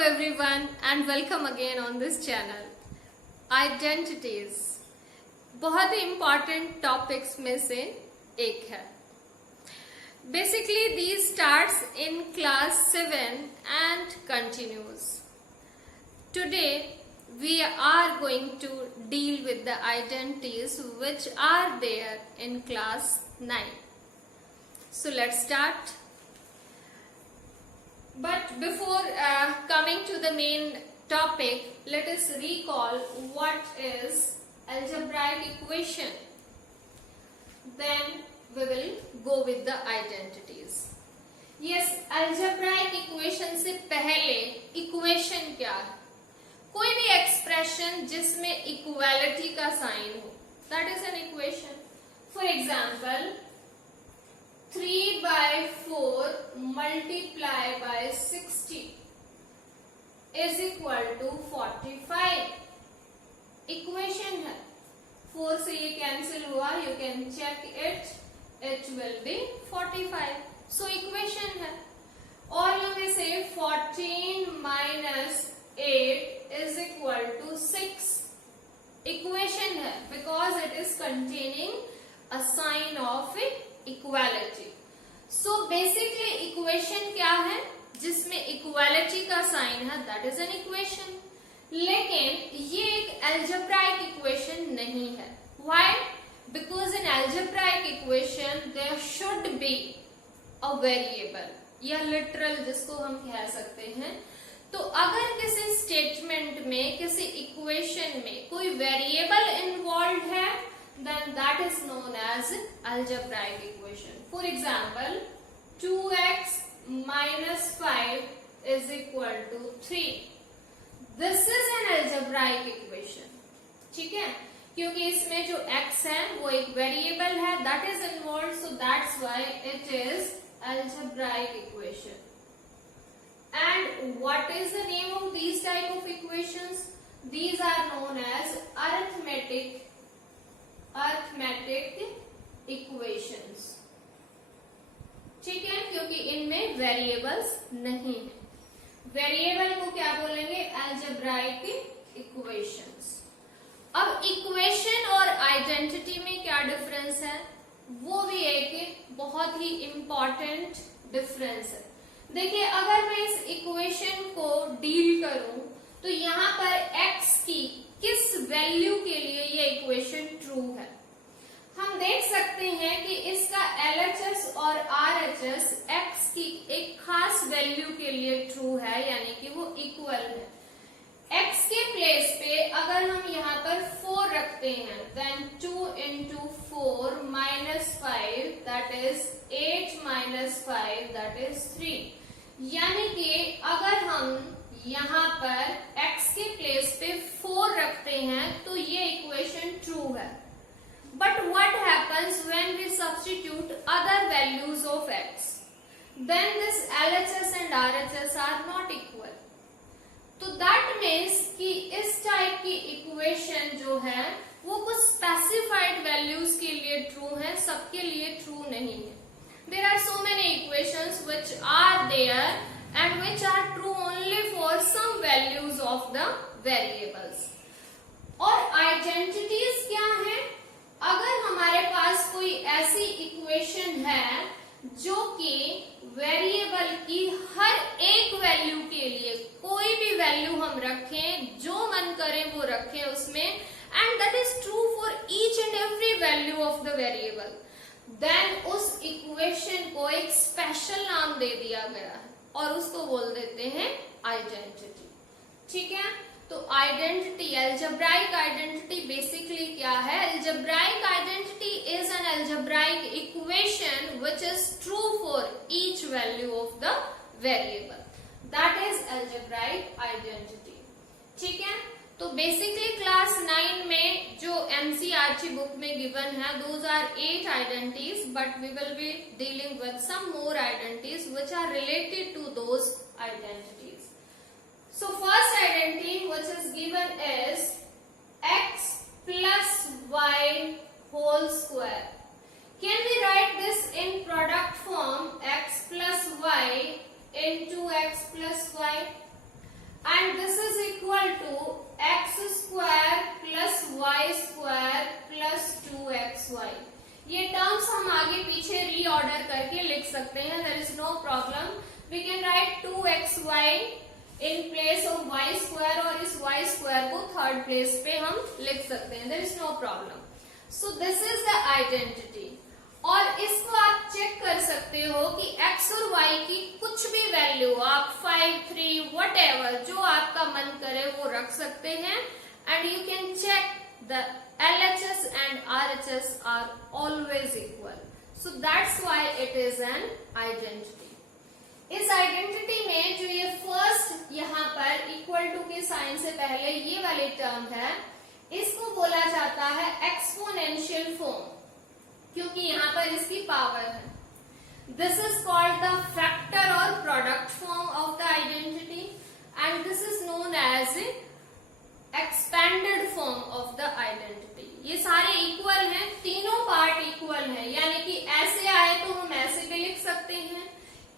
everyone and welcome again on this channel. Identities बहुत ही important topics में से एक है. Basically these starts in class 7 and continues. Today we are going to deal with the identities which are there in class 9. So let's start. But before coming to the main topic, let us recall what is algebraic equation. Then we will go with the identities. Yes, algebraic equation से पहले equation क्या है? कोई भी expression जिसमें equality का sign हो, that is an equation. For example, 3 by 4 multiplied by 60 is equal to 45. Equation है. 4 से ये cancel हुआ, you can check it. It will be 45. So equation है. Or you may say 14 minus 8 is equal to 6. Equation है because it is containing a sign of equality. So basically equation क्या है? जिसमें equality का sign है, that is an equation. लेकिन ये एक एल्जेब्राइक इक्वेशन नहीं है. Why? Because in algebraic equation there should be a variable या लिटरल जिसको हम कह सकते हैं. तो अगर किसी स्टेटमेंट में, किसी इक्वेशन में कोई वेरिएबल इन्वॉल्व है, then that is known as algebraic equation. For example, 2x minus 5 is equal to 3. This is an algebraic equation. ठीक है? क्योंकि इसमें जो x है वो एक वेरिएबल है, that is involved, so that's why it is algebraic equation. And what is the name of these type of equations? These are known as arithmetic equations. ठीक है? क्योंकि इनमें वेरिएबल्स नहीं है. वेरिएबल को क्या बोलेंगे? Algebraic equations. अब इक्वेशन और आइडेंटिटी में क्या डिफरेंस है? वो भी एक बहुत ही इंपॉर्टेंट डिफरेंस है. देखिए, अगर मैं इस इक्वेशन को डील करूं तो यहाँ पर x की किस वैल्यू के लिए ये इक्वेशन ट्रू है? हम देख सकते हैं कि इसका LHS और RHS x की एक खास वैल्यू के लिए ट्रू है, यानी कि वो इक्वल है. x के प्लेस पे अगर हम यहाँ पर 4 रखते हैं, then 2 into 4 minus 5 that is 8 minus 5 that is 3. यानी कि अगर हम यहाँ पर x के प्लेस पे 4 रखते हैं तो ये इक्वेशन ट्रू है. But what happens when we substitute other values of x? Then this LHS and RHS are not equal. तो दैट मीन्स कि इस टाइप की इक्वेशन जो है वो कुछ स्पेसिफाइड वैल्यूज के लिए ट्रू है, सबके लिए ट्रू नहीं है. There are so many equations which are there and which are true only for some values of the variables. और identities क्या है? अगर हमारे पास कोई ऐसी इक्वेशन है जो कि वेरिएबल की हर एक वैल्यू के लिए कोई भी वैल्यू हम रखें, जो मन करे वो रखें उसमें, and that is true for each and every value of the variable, then उस इक्वेशन को एक स्पेशल नाम दे दिया गया है और उसको बोल देते हैं आइडेंटिटी. ठीक है? तो आइडेंटिटी, एल्जेब्राइक आइडेंटिटी बेसिकली क्या है? Algebraic identity is an algebraic equation which is true for each value of the variable. That is algebraic identity. ठीक है? तो बेसिकली क्लास 9 में जो एनसीईआरटी बुक में गिवन है, those are 8 identities, but we will be dealing with some more identities which are related to those identities. So first identity which is given is x plus y whole square. Can we write this in product form? X plus y into x plus y. and this is equal to x square plus y square plus 2xy. ये terms हम आगे पीछे reorder करके लिख सकते हैं, there is no problem. We can write 2xy in place of y square और इस y स्क्वायर को थर्ड प्लेस पे हम लिख सकते हैं, there is no problem. So this is the identity. और इसको आप चेक कर सकते हो कि x और y की कुछ भी वैल्यू आप 5, 3 व्हाटएवर जो आपका मन करे वो रख सकते हैं. And you can check the LHS and RHS are always equal. So that's why it is an identity. इस आइडेंटिटी में जो ये फर्स्ट यहाँ पर इक्वल टू के साइन से पहले ये वाली टर्म है, इसको बोला जाता है एक्सपोनेंशियल फॉर्म, क्योंकि यहाँ पर इसकी पावर है. This is called the factor और product form of the identity and this is known as expanded form of the identity. ये सारे इक्वल हैं, तीनों पार्ट इक्वल हैं, यानी कि ऐसे आए तो हम ऐसे भी लिख सकते हैं,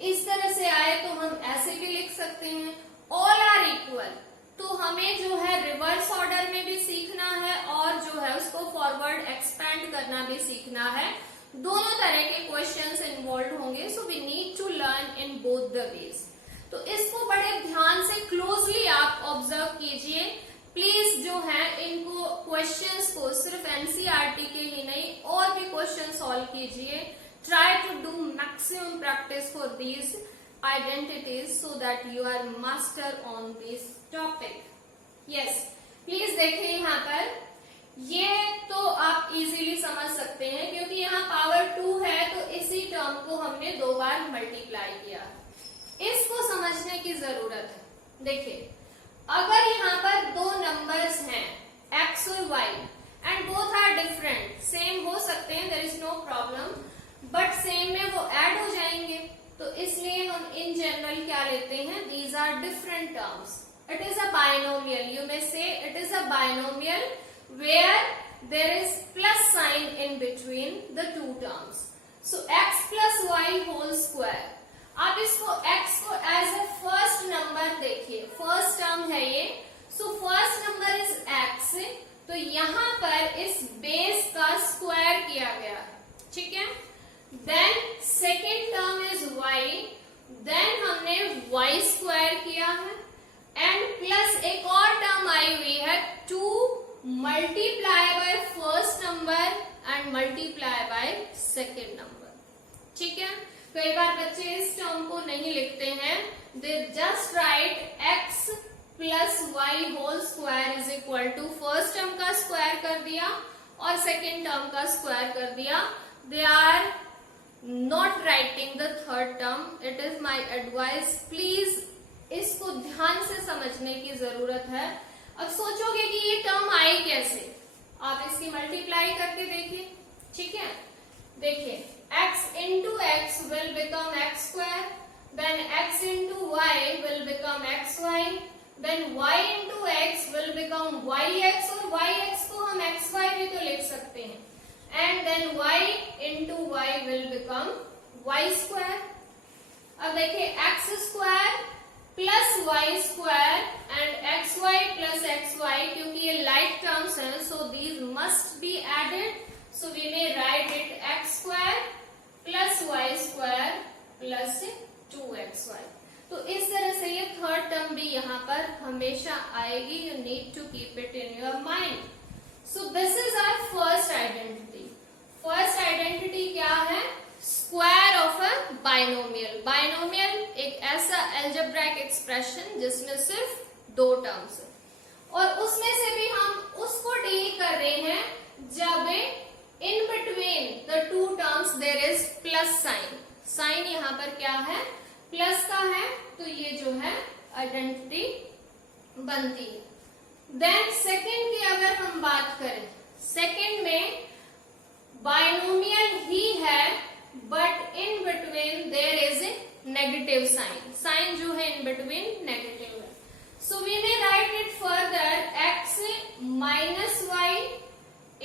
इस तरह से आए तो हम ऐसे भी लिख सकते हैं. All are equal. तो हमें जो है रिवर्स ऑर्डर में भी सीखना है और जो है उसको फॉरवर्ड एक्सपेंड करना भी सीखना है. दोनों तरह के क्वेश्चंस इन्वॉल्व होंगे, so we need to learn in both the ways. तो इसको बड़े ध्यान से क्लोजली आप ऑब्जर्व कीजिए. प्लीज जो है इनको क्वेश्चंस को सिर्फ एनसीईआरटी के ही नहीं और भी क्वेश्चन सॉल्व कीजिए. Try to do maximum practice for these identities so that you are master on this topic. Yes, please देखिए यहाँ पर, ये तो आप इजीली समझ सकते हैं क्योंकि यहाँ पावर 2 है तो इसी टर्म को हमने 2 बार मल्टीप्लाई किया. इसको समझने की जरूरत है. देखिए, अगर यहाँ पर 2 नंबर्स हैं x और y and both are different, same हो सकते हैं, there is no problem, but same में वो ऐड हो जाएंगे, तो इसलिए हम इन जनरल क्या लेते हैं, these are different terms. It is a binomial. You may say it is a binomial where there is plus sign in between the two terms. So x plus Y whole square. आप इसको x को as a first number देखिए, first term है ये. So first number is x, तो यहाँ पर इस बेस का स्क्वायर किया गया है, ठीक है. Then second term is y, then हमने y स्क्वायर किया है एंड प्लस एक और टर्म आई हुई है 2 multiply by first number and multiply by second number, ठीक है. कई बार बच्चे इस टर्म को नहीं लिखते हैं, they just write x plus Y whole square is equal to first term का स्क्वायर कर दिया और सेकेंड टर्म का स्क्वायर कर दिया. They are not writing the third term. It is my advice, please इसको ध्यान से समझने की जरूरत है. अब सोचोगे कि ये टर्म आई कैसे, आप इसकी मल्टीप्लाई करके देखिए, ठीक है. देखिए, x into x will become x square, then x into y will become xy, then y into x will become yx और yx को हम xy भी तो लिख सकते हैं, and then y into y will become y square. अब देखिए, x square plus y square and xy plus xy, क्योंकि ये like terms हैं, so these must be added. So we may write it x square plus y square plus 2xy. तो इस तरह से ये थर्ड टर्म भी यहाँ पर हमेशा आएगी. You need to keep it in your mind. So this is our first identity. First identity क्या है, square of a binomial. Binomial एक ऐसा एल्जेब्राइक एक्सप्रेशन जिसमें सिर्फ 2 टर्म्स है और उसमें से भी हम उसको डील कर रहे हैं जब in between the two terms there is plus sign. Sign यहाँ पर क्या है, प्लस का है, तो ये जो है आइडेंटिटी बनती है. देन सेकेंड की अगर हम बात करें, सेकेंड में बाइनोमियल ही है but in between there is a negative sign. Sign जो है इन बिटवीन नेगेटिव है. So we may write it further x minus Y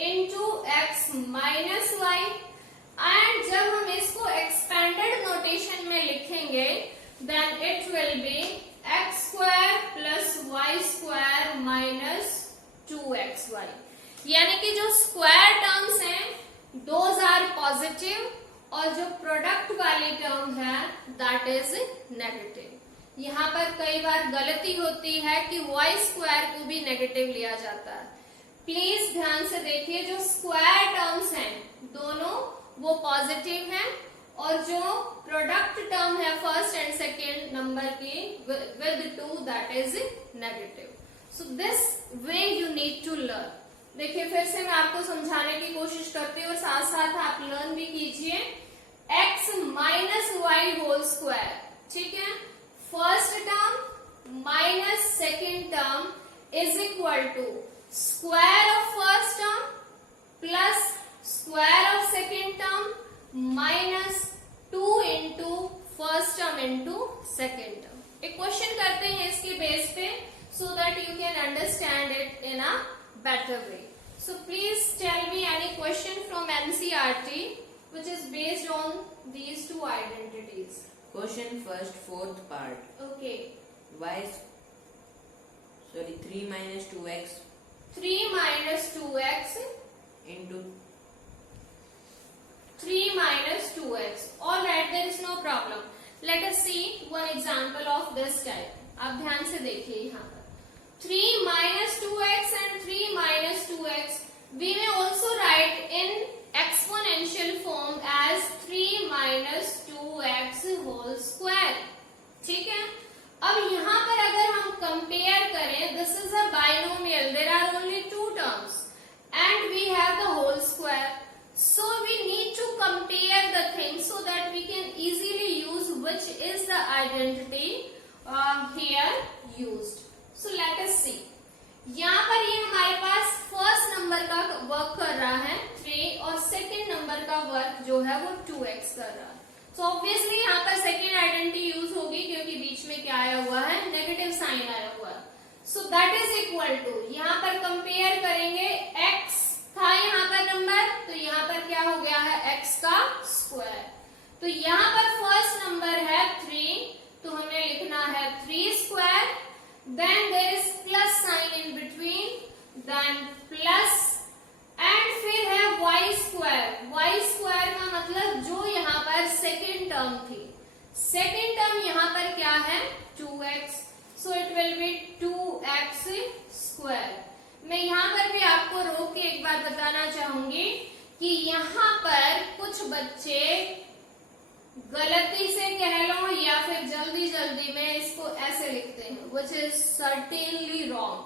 into X minus Y, and जब हम इसको एक्सपेंडेड नोटेशन में लिखेंगे then it will be X square plus यानी कि जो स्क्वायर टर्म्स हैं दोज आर पॉजिटिव और जो प्रोडक्ट वाली टर्म है दैट इज नेगेटिव। यहाँ पर कई बार गलती होती है कि y स्क्वायर को भी नेगेटिव लिया जाता है। प्लीज ध्यान से देखिए, जो स्क्वायर टर्म्स हैं दोनों वो पॉजिटिव हैं और जो प्रोडक्ट टर्म है फर्स्ट एंड सेकेंड नंबर की with 2 that is negative. So this way you need to learn. देखिए फिर से मैं आपको समझाने की कोशिश करती हूँ और साथ साथ आप लर्न भी कीजिए। x minus Y whole square, ठीक है, first term minus second term is equal to square of first term plus square of second term minus 2 into first term into second term. एक क्वेश्चन करते हैं इसके base पे so that you can understand it in a better way. So please tell me any question from NCERT which is based on these two identities. Question first, fourth part. Okay. Sorry, 3 minus 2x 3 minus 2x into 3 minus 2x. Alright, there is no problem. Let us see one example of this type. आप ध्यान से देखिए यहाँ पर 3 minus 2x and 3 minus 2x we may also write in exponential form as 3 minus 2x whole square, ठीक है। अब यहाँ पर अगर हम कंपेयर करें, this is a binomial, there are only two terms and we have the whole square, so we need to compare the things so that we can easily use which is the identity here used. So let us see. यहाँ पर ये हमारे पास first number का work कर रहा है 3 और second number का वर्क जो है वो 2x कर रहा है। So obviously यहाँ पर सेकेंड आइडेंटिटी यूज होगी क्योंकि बीच में क्या आया हुआ है, नेगेटिव साइन आया हुआ है। So that is equal to, यहाँ पर कंपेयर करेंगे x था यहाँ पर नंबर, तो यहाँ पर क्या हो गया है x का स्क्वायर। तो यहाँ पर फर्स्ट नंबर है 3, तो हमें लिखना है 3 square, then there is plus sign in between, then plus and फिर है y square। y square का मतलब जो यहाँ पर सेकेंड टर्म थी, सेकेंड टर्म यहाँ पर क्या है 2x, so it will be 2x square। मैं यहाँ पर भी आपको रोक के एक बार बताना चाहूंगी कि यहाँ पर कुछ बच्चे गलती से कह लो या फिर जल्दी जल्दी में इसको ऐसे लिखते हैं, which is certainly wrong,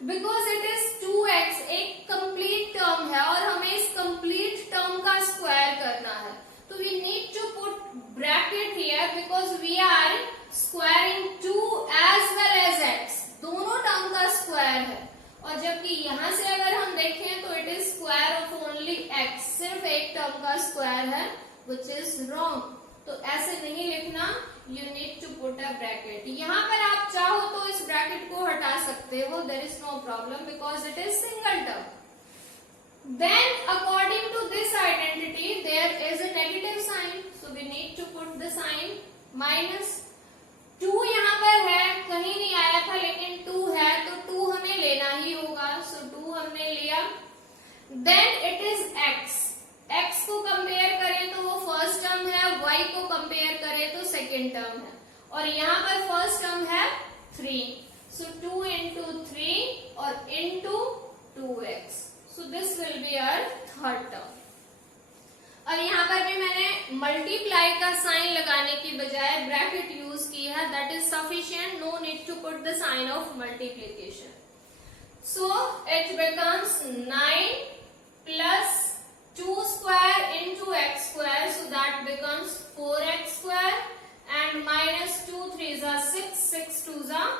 because it is 2x एक कंप्लीट टर्म है और हमें इस कंप्लीट टर्म का स्क्वायर करना है, तो we need to put bracket here because we are squaring 2 as well as x, दोनों टर्म का स्क्वायर है। और जबकि यहाँ से अगर हम देखें तो it is square of only x, सिर्फ एक टर्म का स्क्वायर है, which is wrong। तो ऐसे नहीं लिखना, you need to put a bracket। यहाँ पर आप चाहो तो इस ब्रैकेट को हटा सकते हो, there is no problem because it is single term। Then according to this identity there is a negative sign, so we need to put the sign minus। 2 यहाँ पर है, कहीं नहीं आया था लेकिन 2 है तो 2 हमें लेना ही होगा, so 2 हमने लिया। Then it is x, x को कंपेयर करें तो वो फर्स्ट टर्म है, y को कंपेयर करें तो सेकेंड टर्म है, और यहाँ पर फर्स्ट टर्म है 3, so 2 into 3 और into 2x, so this will be our third term। और यहाँ पर भी मैंने मल्टीप्लाई का साइन लगाने की बजाय ब्रैकेट यूज की है, that is sufficient, no need to put the sign of multiplication. So it becomes 9 plus 2 square into x square, so that becomes 4x square and minus 2 3s are 6, 6 2s are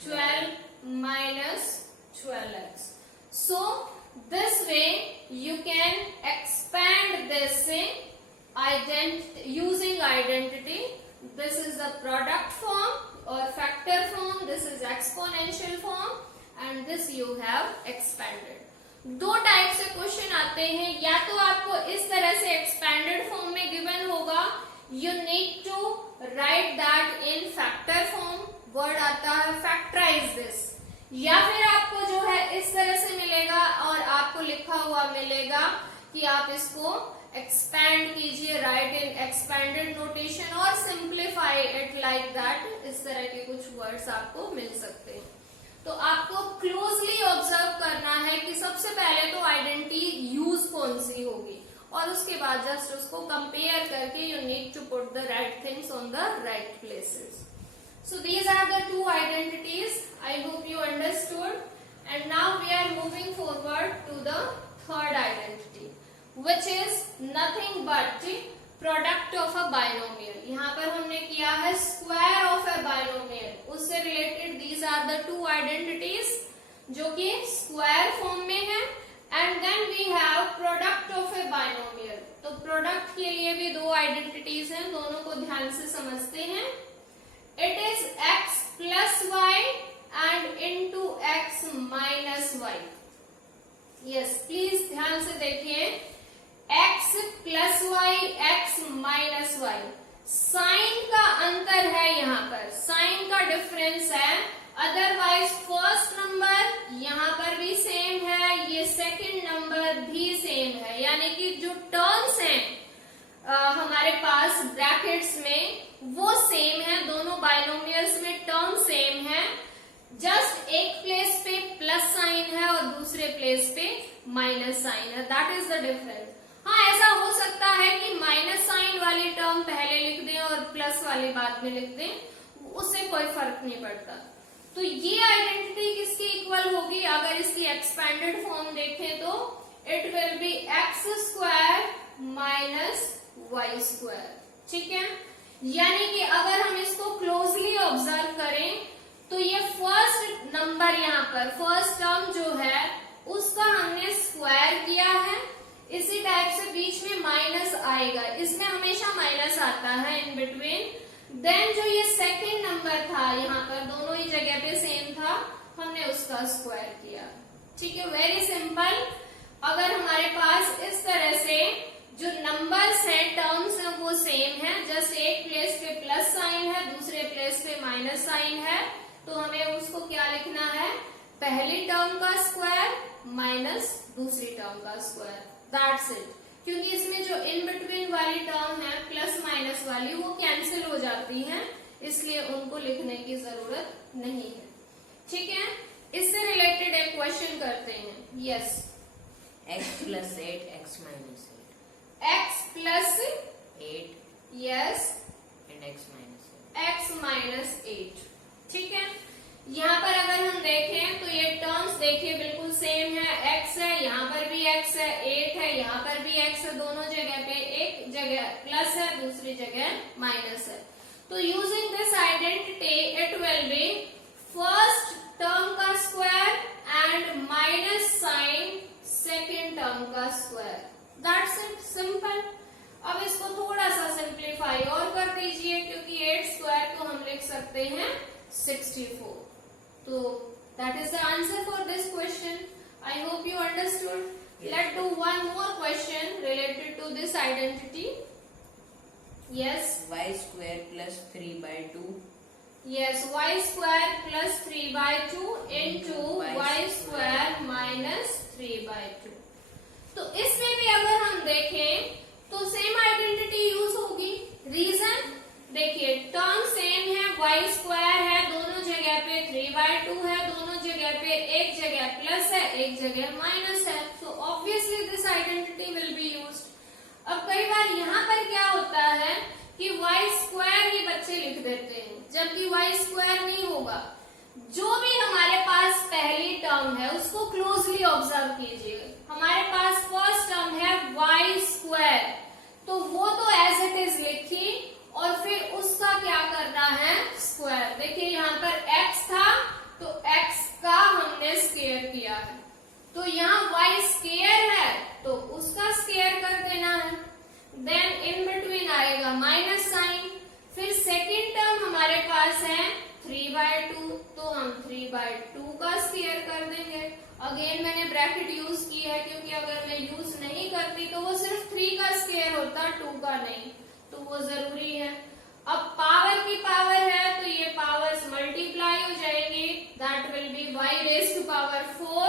12 minus 12x। So this way you can expand this using identity। This is the product form or factor form, this is exponential form and this you have expanded। दो type से question आते हैं, या तो आपको इस तरह से एक्सपेंडेड फॉर्म में गिवन होगा, you need to write that in factor form, word आता है फैक्टराइज दिस, या फिर आपको जो है इस तरह से मिलेगा और आपको लिखा हुआ मिलेगा कि आप इसको एक्सपैंड कीजिए, राइट इन एक्सपैंडेड नोटेशन और सिंप्लीफाई इट लाइक दैट। इस तरह के कुछ वर्ड्स आपको मिल सकते हैं। तो आपको क्लोजली ऑब्जर्व करना है कि सबसे पहले तो आइडेंटिटी यूज कौन सी होगी और उसके बाद जस्ट उसको कंपेयर करके you need to put the right things on the right places. So these are the two identities. I hope you understood. And now we are moving forward to the third identity, which is nothing but product of a binomial. यहाँ पर हमने किया है square of a binomial. उससे related these are the two identities जो कि square form में है. And then we have product of a binomial. तो product के लिए भी दो identities हैं, दोनों को ध्यान से समझते हैं. It is x plus y and into x minus y. Yes, please ध्यान से देखिए. x plus y, x minus y. Sign का अंतर है यहाँ पर, साइन का डिफरेंस है. अदरवाइज फर्स्ट नंबर यहाँ पर भी सेम है, ये सेकंड नंबर भी सेम है. यानी कि जो टर्म्स हैं हमारे पास ब्रैकेट्स में वो सेम है. दोनों बाइनोमियल्स में टर्म सेम है, जस्ट एक प्लेस पे प्लस साइन है और दूसरे प्लेस पे माइनस साइन है. That is the difference. हाँ, ऐसा हो सकता है कि माइनस साइन वाली टर्म पहले लिख दें और प्लस वाली बाद में लिख दें, उससे कोई फर्क नहीं पड़ता. तो ये आइडेंटिटी किसकी इक्वल होगी? अगर इसकी एक्सपैंडेड फॉर्म देखें तो it will be X square minus Y square. ठीक है, यानी कि अगर हम इसको क्लोजली ऑब्जर्व करें तो ये फर्स्ट नंबर यहाँ पर फर्स्ट टर्म जो है उसका हमने स्क्वायर किया है. इसी टाइप से बीच में माइनस आएगा, इसमें हमेशा माइनस आता है इन बिटवीन. देन जो ये सेकंड नंबर था यहाँ पर दोनों ही जगह पे सेम था, हमने उसका स्क्वायर किया. ठीक है, वेरी सिंपल. अगर हमारे पास इस तरह से जो नंबर्स हैं, टर्म्स हैं, वो सेम है, जस्ट एक प्लेस पे प्लस साइन है, दूसरे प्लेस पे माइनस साइन है, तो हमें उसको क्या लिखना है? पहली टर्म का स्क्वायर माइनस दूसरी टर्म का स्क्वायर. That's it. क्योंकि इसमें जो इन बिटवीन वाली टर्म है प्लस माइनस वाली, वो कैंसिल हो जाती है, इसलिए उनको लिखने की जरूरत नहीं है. ठीक है, इससे रिलेटेड एक क्वेश्चन करते हैं. Yes, x plus 8, x minus 8. x plus 8 yes and x minus 8. x minus 8. ठीक है, यहाँ पर अगर हम देखें तो ये टर्म्स देखिए बिल्कुल सेम है. x है, यहाँ पर भी x है, 8 है, यहाँ पर भी x है. दोनों जगह पे एक जगह प्लस है, दूसरी जगह माइनस है. तो using this identity it will be first term का square and minus sign second term का स्क्वायर. That's it, simple. अब इसको थोड़ा सा सिंप्लीफाई और कर दीजिए, क्योंकि 8 स्क्वायर को हम लिख सकते हैं 64. तो that is the answer for this question. I hope you understood. Let's do one more question related to this identity. Yes, y square plus 3 by 2. yes, y square plus 3 by 2 into y square minus 3 by 2. तो इसमें भी अगर हम देखें तो same identity use होगी. Reason देखिए, term same है, y स्क्वायर है, दोनों जगह पे 3 by 2 है, दोनों जगह पे एक जगह प्लस है, एक जगह माइनस है. So obviously this identity will be used. अब कई बार यहाँ पर क्या होता है कि y स्क्वायर ही बच्चे लिख देते हैं, जबकि y स्क्वायर नहीं होगा. जो भी हमारे पास पहली टर्म है उसको क्लोजली ऑब्जर्व कीजिएगा. हमारे पास फर्स्ट टर्म है y स्क्वायर, तो वो तो एज इट इज लिखी और फिर उसका क्या करना है? स्क्वायर. देखिए यहाँ पर x था तो x का हमने स्क्वायर किया है. तो यहाँ y स्क्वायर है तो उसका स्क्वायर कर देना है. देन इन बिटवीन आएगा माइनस साइन. फिर सेकेंड टर्म हमारे पास है 3/2, तो हम 3/2 का स्क्वायर कर देंगे. अगेन मैंने ब्रैकेट यूज की है, क्योंकि अगर मैं यूज नहीं करती तो वो सिर्फ 3 का स्क्वायर होता, 2 का नहीं, तो वो जरूरी है. अब पावर की पावर है तो ये पावर्स मल्टीप्लाई हो जाएंगी. that will be y raised to power 4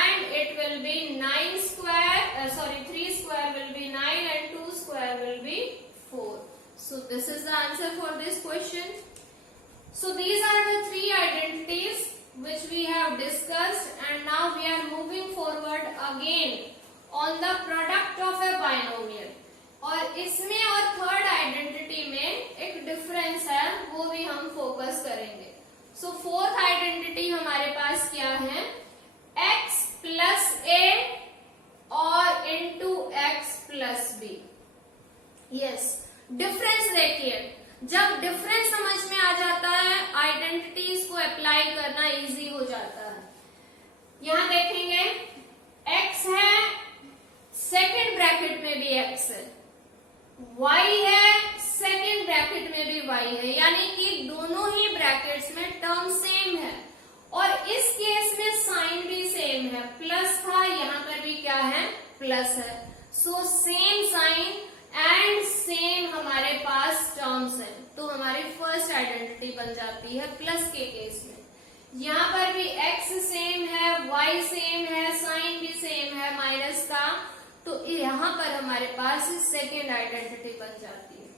and it will be 9 square, 3 square will be 9 and 2 square will be 4. So this is the answer for this question. So these are the three identities which we have discussed, and now we are moving forward again on the product of a binomial. और इसमें और third identity में एक difference है, वो भी हम focus करेंगे. सो फोर्थ आइडेंटिटी हमारे पास क्या है, x प्लस a और into X plus B. Yes, difference देखिए, जब डिफरेंस समझ में आ जाता है आइडेंटिटीज को अप्लाई करना इजी हो जाता है. यहां देखेंगे x है, सेकेंड ब्रैकेट में भी x है, y है, सेकेंड ब्रैकेट में भी y है, यानी कि दोनों ही ब्रैकेट्स में टर्म सेम है. और इस केस में साइन भी सेम है, प्लस था, यहाँ पर भी क्या है, प्लस है. So same sign and same हमारे पास टर्म्स हैं, तो हमारी फर्स्ट आइडेंटिटी बन जाती है प्लस के केस में. यहाँ पर भी x सेम है, y सेम है, साइन भी सेम है माइनस का, तो यहाँ पर हमारे पास सेकेंड आइडेंटिटी बन जाती है.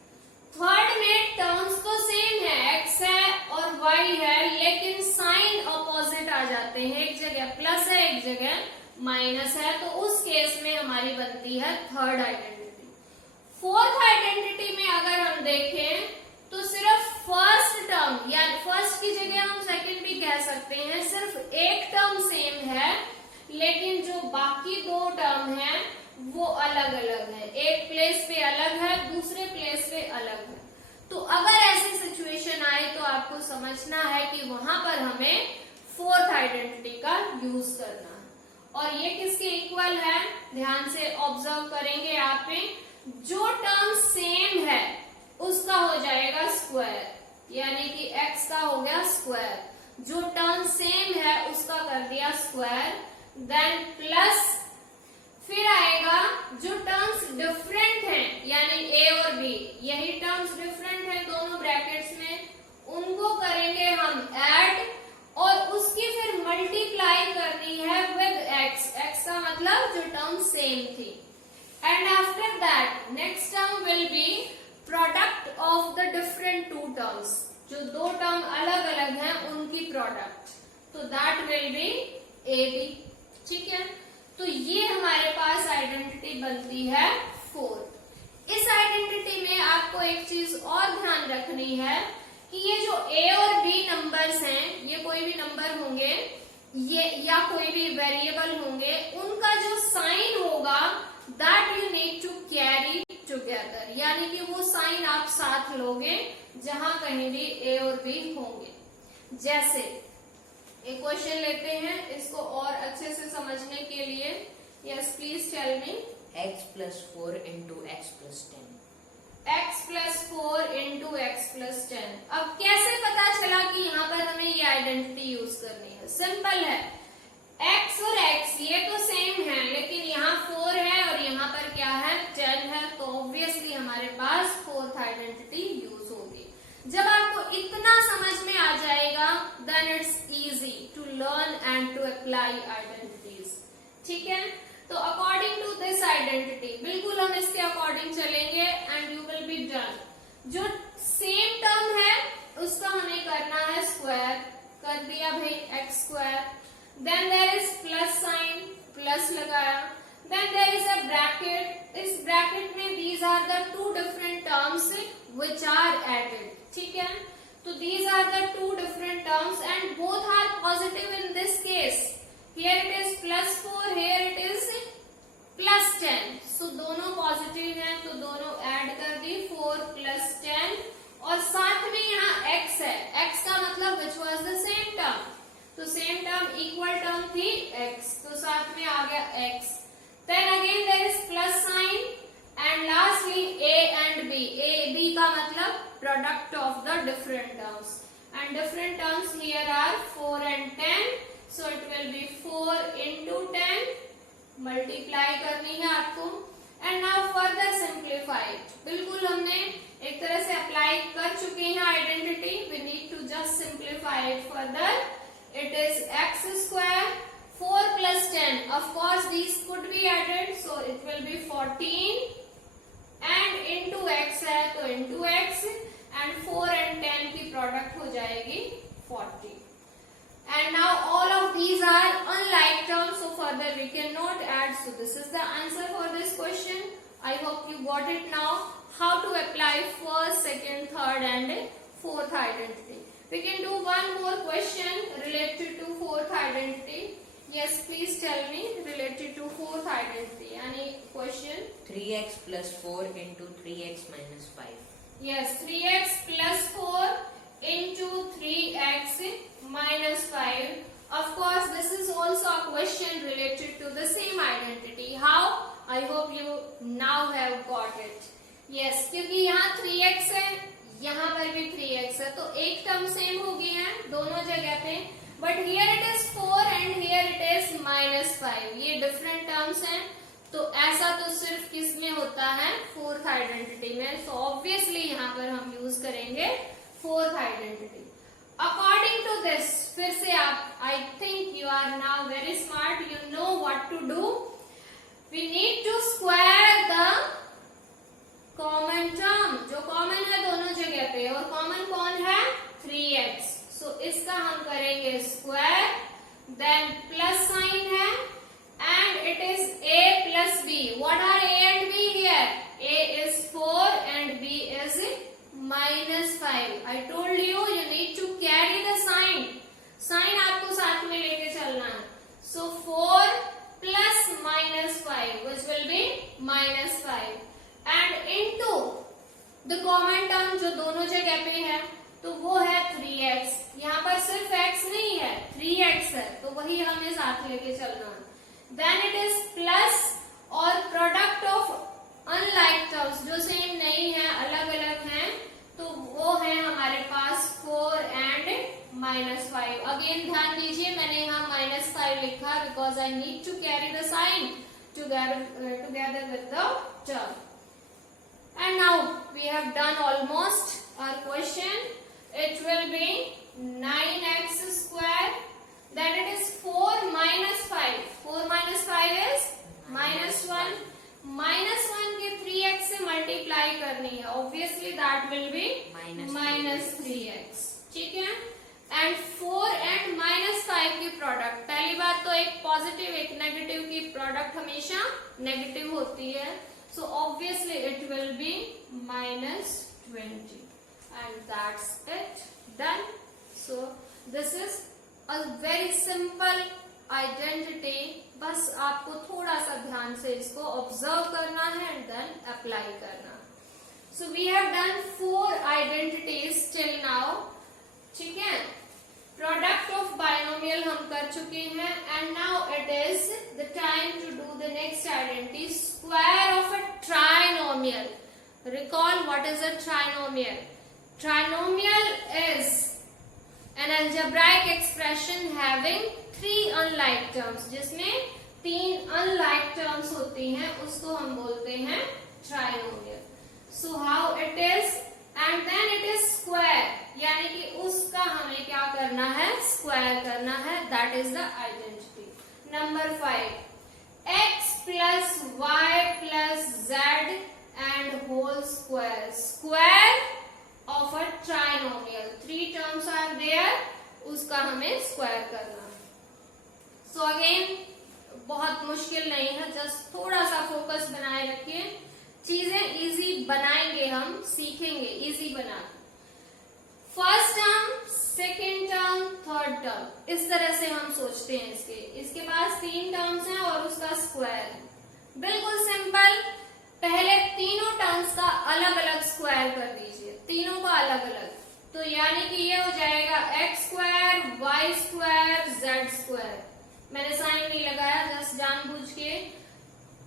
थर्ड में टर्म्स तो सेम है, x है और y है, लेकिन साइन अपोजिट आ जाते हैं, एक जगह प्लस है एक जगह माइनस है, तो उस केस में हमारी बनती है थर्ड आइडेंटिटी. फोर्थ आइडेंटिटी में अगर हम देखें तो सिर्फ फर्स्ट टर्म या फर्स्ट की जगह हम सेकंड भी कह सकते हैं, सिर्फ एक टर्म सेम है, लेकिन जो बाकी दो टर्म है वो अलग अलग है. एक प्लेस पे अलग है, दूसरे प्लेस पे अलग है. तो अगर ऐसी सिचुएशन आए तो आपको समझना है कि वहां पर हमें फोर्थ आइडेंटिटी का यूज करना है. और ये किसके इक्वल है, ध्यान से ऑब्जर्व करेंगे आप में, जो टर्म सेम है उसका हो जाएगा स्क्वायर, यानी कि x का हो गया स्क्वायर. जो टर्म सेम है उसका कर दिया स्क्वायर, देन प्लस, फिर आएगा जो टर्म्स डिफरेंट हैं, यानी a और b, यही टर्म्स डिफरेंट हैं दोनों ब्रैकेट्स में, उनको करेंगे हम ऐड और उसकी फिर मल्टीप्लाई करनी है विद x. x का मतलब जो टर्म सेम थी. And after that next term will be product of the different two terms, जो दो टर्म अलग अलग हैं उनकी प्रोडक्ट, तो दैट विल बी ab. ठीक है, तो ये हमारे पास आइडेंटिटी बनती है 4. इस आइडेंटिटी में आपको एक चीज और ध्यान रखनी है कि ये जो a और b नंबर्स हैं, ये कोई भी नंबर होंगे, ये या कोई भी वेरिएबल होंगे, उनका जो साइन होगा that you need to carry together, यानी कि वो साइन आप साथ लोगे जहां कहीं भी a और b होंगे. जैसे एक क्वेश्चन लेते हैं, इसको और अच्छे से समझने के लिए. Yes please tell me. x plus 4 into X plus 10. x plus 4 into X plus 10. अब कैसे पता चला कि यहाँ पर हमें ये आइडेंटिटी यूज करनी है? सिंपल है, x और x ये तो सेम है, लेकिन यहाँ 4 है और यहाँ पर क्या है, 10 है, तो ऑब्वियसली हमारे पास फोर्थ आइडेंटिटी यूज होगी. जब आपको इतना समझ में आ जाएगा then it's easy to learn and to apply identities. ठीक है, तो अकॉर्डिंग टू दिस आइडेंटिटी बिल्कुल हम इसके अकॉर्डिंग चलेंगे and you will be done. जो सेम टर्म है उसका हमें करना है स्क्वायर, कर दिया भाई x square. Then there is plus sign, plus लगाया, then there is a bracket. इस ब्रैकेट में these are the two different terms which are added. ठीक है, तो these are the two different terms and both are positive in this case. Here it is plus 4, here it is plus 10. So दोनों positive हैं, तो दोनों add कर दी 4 plus 10 और साथ में यहाँ x है. x का मतलब which was the same term, तो सेम टर्म इक्वल टर्म थी x, तो साथ में आ गया x. Then again there is plus sign and lastly a and b. a b का मतलब product of the different terms and different terms here are 4 and 10, so it will be 4 into 10, multiply करनी है आपको and now further simplify it. बिल्कुल हमने एक तरह से अप्लाई कर चुके हैं identity, we need to just simplify it further. x square, 4 plus 10. Of course, these could be added, so it will be 14. And into x है तो into x, and 4 and 10 की product हो जाएगी 40. And now all of these are unlike terms, so further we cannot add. So this is the answer for this question. I hope you got it now. How to apply first, second, third and fourth identity. We can do one more question related to fourth identity. Yes, please tell me related to fourth identity. Any question? 3x plus 4 into 3x minus 5. Yes, 3x plus 4 into 3x minus 5. Of course, this is also a question related to the same identity. How? I hope you now have got it. Yes, क्योंकि यहाँ 3x है, यहाँ पर भी 3x है, तो एक term same हो गई है दोनों जगह पे. But here it is 4 and here it is minus 5. ये different terms हैं. तो ऐसा तो सिर्फ किस में होता है? फोर्थ आइडेंटिटी में. सो ऑब्वियसली यहाँ पर हम यूज करेंगे fourth identity. According to this, फिर से आप, I think you are now very smart, you know what to do. We need to square the common term, जो कॉमन है दोनों जगह पे, और कॉमन कौन है? 3x. सो इसका हम करेंगे स्क्वायर, देन प्लस साइन है, and it is a plus b. What are a and b here? A is 4 and b is minus 5. I told you need to carry the sign. Sign आपको साथ में लेके चलना है. So 4 plus minus 5, which will be minus 5, and into the common term जो दोनों जगह पे है, तो वो है 3x. यहाँ पर सिर्फ x नहीं है, 3x है, तो वही हमें साथ लेके चलना है. Then it is plus और product of unlike terms जो सेम नहीं है, अलग अलग हैं, तो वो है हमारे पास 4 and minus 5. अगेन ध्यान दीजिए, मैंने यहाँ minus 5 लिखा because I need to carry the sign together with the term. And now we have done almost our question. It will be 9x square. Then it is 4 minus 5. 4 minus 5 is minus 1. Minus 1 के 3x से multiply करनी है. Obviously that will be minus 3x. ठीक है? And 4 and minus 5 की product. पहली बात तो एक पॉजिटिव एक नेगेटिव की प्रोडक्ट हमेशा नेगेटिव होती है. So obviously it will be minus 20. And that's it. Done. So this is a very simple identity. बस आपको थोड़ा सा ध्यान से इसको ऑब्जर्व करना है and then अप्लाई करना. So we have done 4 identities till now. ठीक है? Product of binomial हम कर चुके हैं, and now it is the time to do the next identity, square of a trinomial. Recall what is a trinomial. Trinomial is an algebraic expression having 3 unlike terms. जिसमें 3 unlike terms होती हैं, उसको हम बोलते हैं trinomial. So how it is? And then it is square. यानी कि उसका हमें क्या करना है? Square करना है. That is the identity. Number 5. X plus y plus z and whole square. Square of a trinomial. 3 terms are there. उसका हमें स्क्वायर करना है. सो अगेन बहुत मुश्किल नहीं है, जस्ट थोड़ा सा फोकस बनाए रखिए. चीजें इजी बनाएंगे, हम सीखेंगे इजी बना. First term, second term, third term, इस तरह से हम सोचते हैं. इसके पास 3 टर्म्स हैं और उसका स्क्वायर है. बिल्कुल सिंपल. पहले तीनों टर्म्स का अलग अलग स्क्वायर कर दीजिए, तीनों का अलग अलग. तो यानी कि ये हो जाएगा x square, y square, z square. मैंने साइन नहीं लगाया, जस्ट जानबूझ के.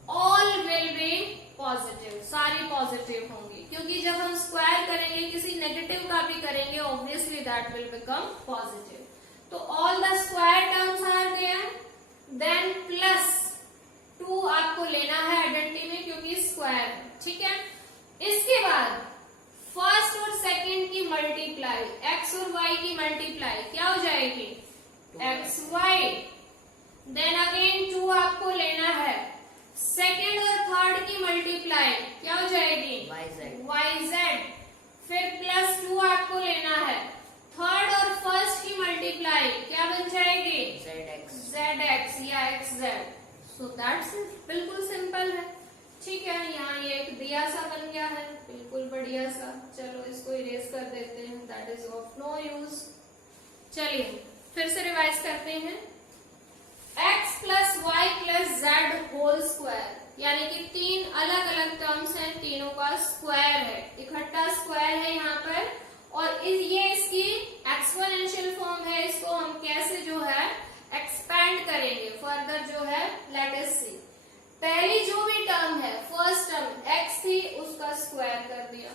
ऑल विल बी पॉजिटिव, सारी पॉजिटिव होंगी, क्योंकि जब हम स्क्वायर करेंगे, किसी नेगेटिव का भी करेंगे, obviously that will become positive. तो all the square terms are there. Then plus 2 आपको लेना है आइडेंटिटी में, क्योंकि स्क्वायर है. ठीक है? इसके बाद फर्स्ट और सेकंड की मल्टीप्लाई, x और y की मल्टीप्लाई क्या हो जाएगी? xy फिर +2 आपको लेना है, थर्ड और फर्स्ट की मल्टीप्लाई क्या बन जाएगी, zx या xz। सो दैट्स बिल्कुल सिंपल है। ठीक है, यहाँ ये एक दिया सा बन गया है, बिल्कुल बढ़िया सा। चलो इसको इरेज कर देते हैं, that is of no use. चलिए फिर से रिवाइज करते हैं। x + y + z whole square, यानी कि 3 अलग अलग टर्म्स हैं, तीनों का स्क्वायर है, इकट्ठा स्क्वायर है यहाँ पर। और ये इसकी एक्सपोनेंशियल फॉर्म है, इसको हम कैसे जो है एक्सपेंड करेंगे फर्दर जो है, लेट अस सी। पहली जो भी टर्म है, फर्स्ट टर्म x थी, उसका स्क्वायर कर दिया,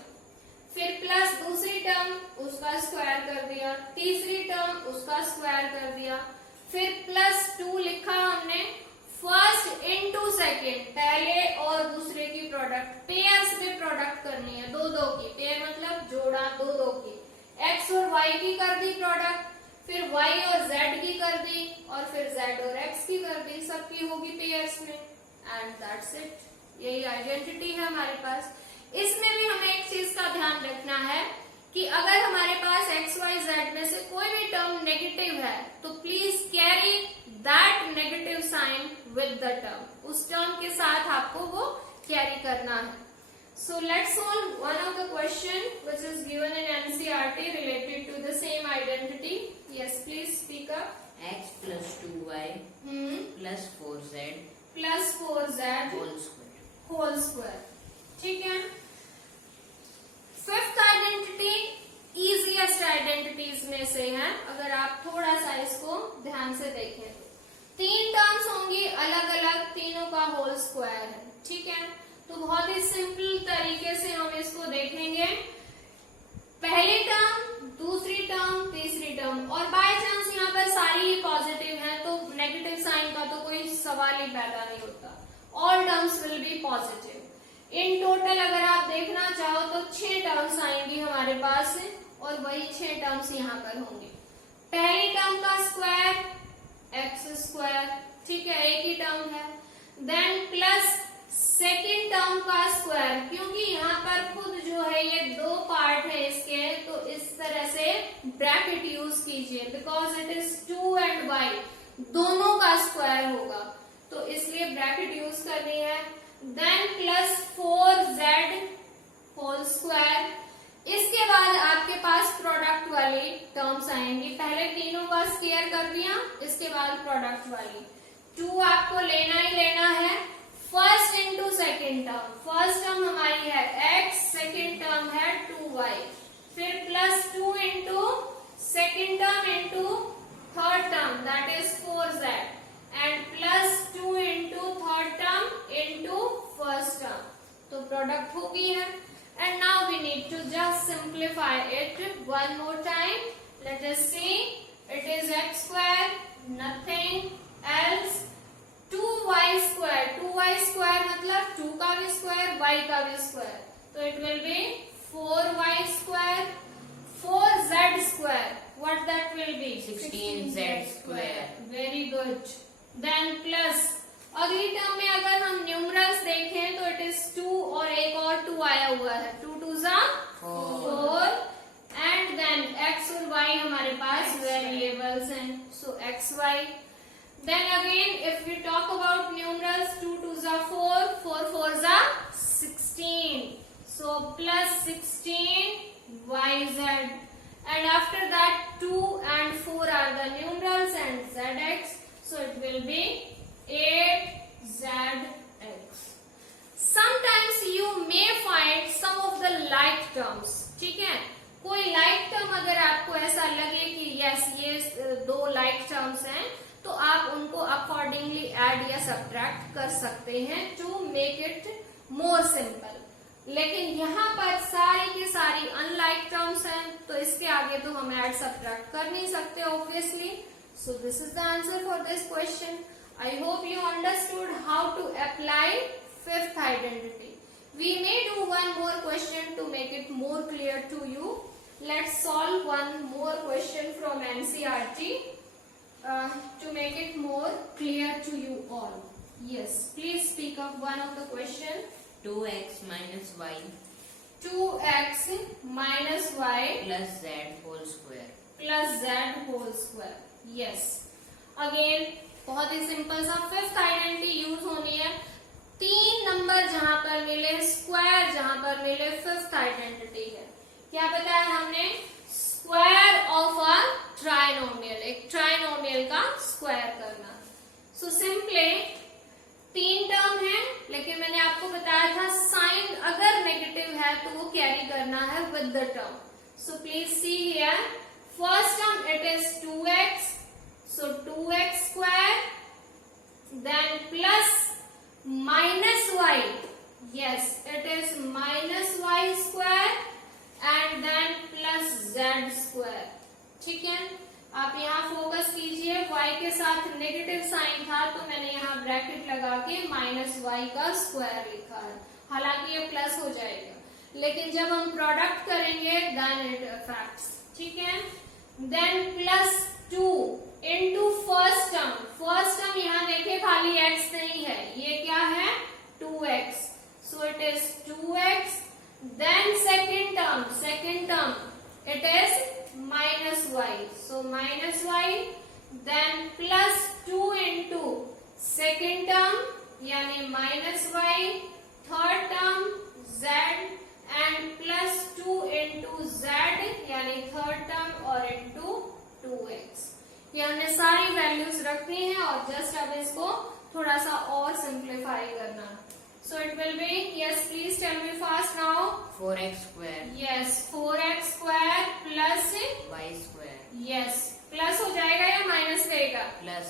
फिर प्लस दूसरी टर्म उसका स्क्वायर कर दिया, तीसरी टर्म उसका स्क्वायर कर दिया, फिर +2 लिखा हमने, फर्स्ट इनटू सेकेंड, पहले और दूसरे की प्रोडक्ट, पेयर्स में प्रोडक्ट करनी है, दो दो की, पेयर मतलब जोड़ा, दो दो की, x और y की कर दी प्रोडक्ट, फिर y और z की कर दी, और फिर z और x की कर दी, सबकी होगी पेयर्स में, एंड दैट्स इट। यही आइडेंटिटी है हमारे पास। इसमें भी हमें एक चीज का ध्यान रखना है कि अगर हमारे पास x, y, z में से कोई भी टर्म नेगेटिव है, तो please carry that negative sign with the term, उस टर्म के साथ आपको वो कैरी करना है। So let's solve one of the question which is given in NCERT related to the same identity. Yes, please speak up. x + 2y + 4z + 4z whole square. Whole square. ठीक है, fifth identity easiest identities में से है, अगर आप थोड़ा सा इसको ध्यान से देखें तो 3 टर्म्स होंगी अलग अलग, तीनों का होल स्क्वायर है। ठीक है, तो बहुत ही सिंपल तरीके से हम इसको देखेंगे, पहली टर्म, दूसरी टर्म, तीसरी टर्म, और बाय चांस यहाँ पर सारी ही पॉजिटिव है, तो नेगेटिव साइन का तो कोई सवाल ही पैदा नहीं होता, all terms will be positive. In total अगर आप देखना चाहो तो 6 टर्म्स आएंगी हमारे पास, और वही 6 टर्म्स यहाँ पर होंगे। पहली टर्म का स्क्वायर x², ठीक है, एक ही टर्म है, देन प्लस सेकेंड टर्म का स्क्वायर, क्योंकि यहाँ पर खुद जो है ये 2 पार्ट है इसके, तो इस तरह से ब्रैकेट यूज कीजिए, because it is 2 and y, दोनों का स्क्वायर होगा, तो इसलिए ब्रैकेट यूज करनी है। Then plus 4z whole square, इसके बाद आपके पास प्रोडक्ट वाली टर्म्स आएंगी, पहले तीनों का स्क्वायर कर दिया, इसके बाद प्रोडक्ट वाली 2 आपको लेना ही लेना है, first into second term, first term हमारी है x, सेकेंड टर्म है 2y, फिर +2 into second term into third term that is 4z, and +2 into third term into first term, तो प्रोडक्ट हो गई है। And now we need to just simplify it one more time, let us see, it is x², nothing else, 2y² 2y² मतलब 2 का भी square, y का भी square, तो it will be 4y², 4z², what that will be, 16z²। Very good. Then plus अगली term में अगर हम न्यूमरल्स देखें तो इट इज 2 और एक और 2 आया हुआ है, 2 2 4, एंड देन x और y हमारे पास वेरिएबल्स हैं, सो xy। Then again, if we talk about numerals, 2 2s are 4, 4 4s are 16. So plus 16 yz, and after that 2 and 4 are the numerals and zx. So it will be 8zx. Sometimes you may find some of the like terms. ठीक है, कोई like term अगर आपको ऐसा लगे कि yes ये 2 like terms हैं, तो आप उनको अकॉर्डिंगली ऐड या सब्ट्रैक्ट कर सकते हैं to make it more simple. लेकिन यहाँ पर सारी की सारी अनलाइक टर्म्स हैं, तो इसके आगे तो हम ऐड सब्ट्रैक्ट कर नहीं सकते obviously. So this is the answer for this question. I hope you understood how to apply fifth identity. We may do one more question to make it more clear to you. Let's solve one more question from NCERT. To make it more clear to you all. Yes, please speak up one of the question. 2x - y 2x minus y plus z whole square. plus z whole square. Yes. Again बहुत ही simple सा fifth identity use होनी है. 3 number जहां पर मिले, square जहां पर मिले, फिफ्थ आइडेंटिटी है. क्या बताया हमने? स्क्वायर ऑफ अ ट्राइनोमियल, एक ट्राइनोमियल का स्क्वायर करना. सो सिंपली 3 टर्म है, लेकिन मैंने आपको बताया था साइन अगर नेगेटिव है तो वो कैरी करना है with the term. So please see here, first term it is 2x, so 2x square, then plus minus y, yes it is minus y square and then plus z square. ठीक है, आप यहाँ focus कीजिए. y के साथ negative sign था तो मैंने यहाँ ब्रैकेट लगा के माइनस वाई का स्क्वायर लिखा है. हालांकि ये प्लस हो जाएगा, लेकिन जब हम प्रोडक्ट करेंगे देन इट अफेक्ट्स. ठीक है, then plus 2 into first term. First term यहाँ देखिए खाली x नहीं है, ये क्या है? 2x. So it is 2x. Then second term it is minus y. So minus y. Then plus 2 into second term यानी minus y. Third term z and plus 2 into z यानी थर्ड टर्म और into 2x. ये हमने सारी values रखनी है और just अब इसको थोड़ा सा और सिंप्लीफाई करना. So it will be, yes please tell me fast now. 4x square. Yes 4x square plus y square. Yes plus हो जाएगा या माइनस रहेगा? Plus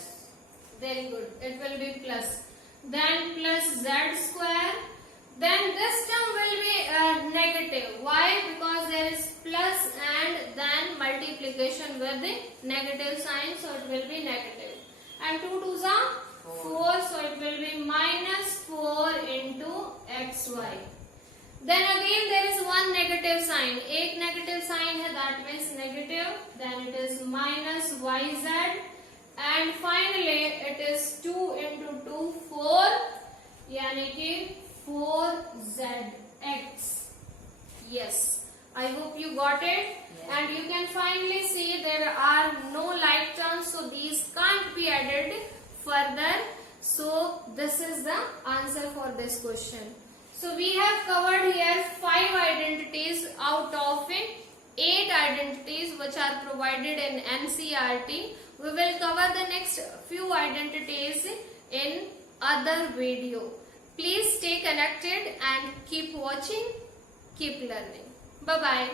very good, it will be plus. Then plus z square. Then this term will be negative. Why? Because there is plus and then multiplication with the negative sign, so it will be negative. And 2 2s are 4, so it will be minus 4 into xy. Then again there is one negative sign. एक negative sign है, that means negative. Then it is minus yz. And finally it is 2 into 2 4, यानी कि 4zx. Yes, I hope you got it. Yeah. And you can finally see there are no like terms, so these can't be added further. So this is the answer for this question. So we have covered here 5 identities out of 8 identities which are provided in NCERT. We will cover the next few identities in other video. Please stay connected and keep watching, keep learning. Bye-bye.